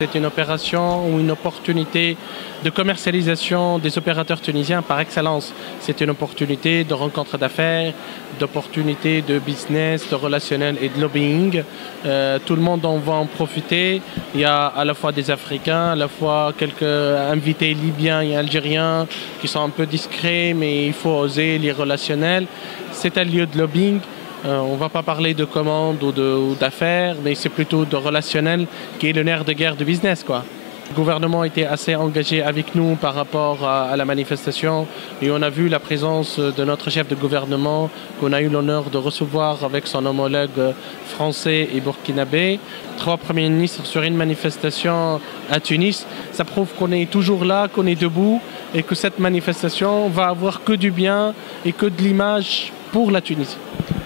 C'est une opération ou une opportunité de commercialisation des opérateurs tunisiens par excellence. C'est une opportunité de rencontre d'affaires, d'opportunité de business, de relationnel et de lobbying. Tout le monde en va en profiter. Il y a à la fois des Africains, à la fois quelques invités libyens et algériens qui sont un peu discrets, mais il faut oser les relationnels. C'est un lieu de lobbying. On ne va pas parler de commandes ou d'affaires, mais c'est plutôt de relationnel qui est le nerf de guerre du business, quoi. Le gouvernement était assez engagé avec nous par rapport à la manifestation et on a vu la présence de notre chef de gouvernement qu'on a eu l'honneur de recevoir avec son homologue français et burkinabé. 3 premiers ministres sur une manifestation à Tunis. Ça prouve qu'on est toujours là, qu'on est debout et que cette manifestation va avoir que du bien et que de l'image pour la Tunisie.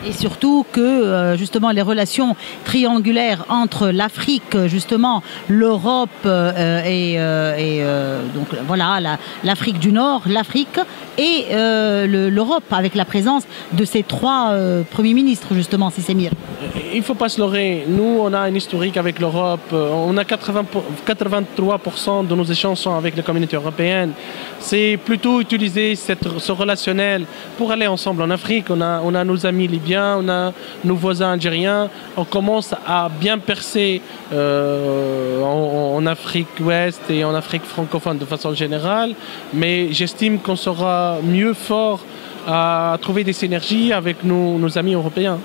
Et surtout que justement les relations triangulaires entre l'Afrique, justement l'Europe donc voilà l'Afrique du Nord, l'Afrique et l'Europe avec la présence de ces 3 premiers ministres justement, si c'est mieux. Il ne faut pas se leurrer. Nous, on a un historique avec l'Europe. On a 83% de nos échanges sont avec la communauté européenne. C'est plutôt utiliser ce relationnel pour aller ensemble en Afrique. On a nos amis libyens, on a nos voisins algériens. On commence à bien percer en Afrique ouest et en Afrique francophone de façon générale. Mais j'estime qu'on sera mieux fort à trouver des synergies avec nos amis européens.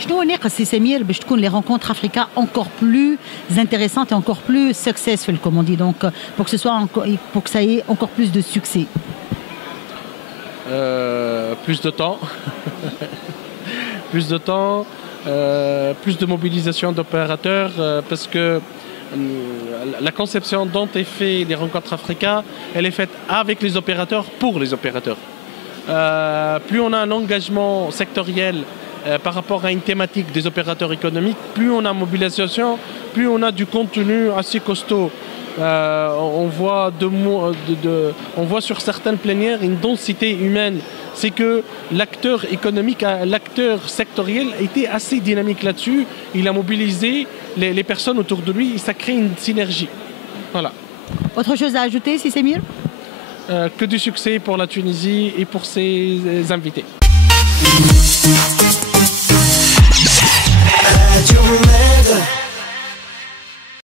شنو ناقص سمير باش تكون les rencontres africaines encore plus intéressantes et encore plus successful comme on dit, donc pour que ça ait encore plus de succès? Plus de temps, plus de temps, plus de mobilisation d'opérateurs parce que la conception dont est fait les rencontres africaines, elle est faite avec les opérateurs pour les opérateurs. Plus on a un engagement sectoriel par rapport à une thématique des opérateurs économiques, plus on a mobilisation, plus on a du contenu assez costaud. On voit sur certaines plénières une densité humaine. C'est que l'acteur économique, l'acteur sectoriel était assez dynamique là-dessus. Il a mobilisé les personnes autour de lui et ça crée une synergie. Voilà. Autre chose à ajouter, si c'est mieux? Que du succès pour la Tunisie et pour ses invités.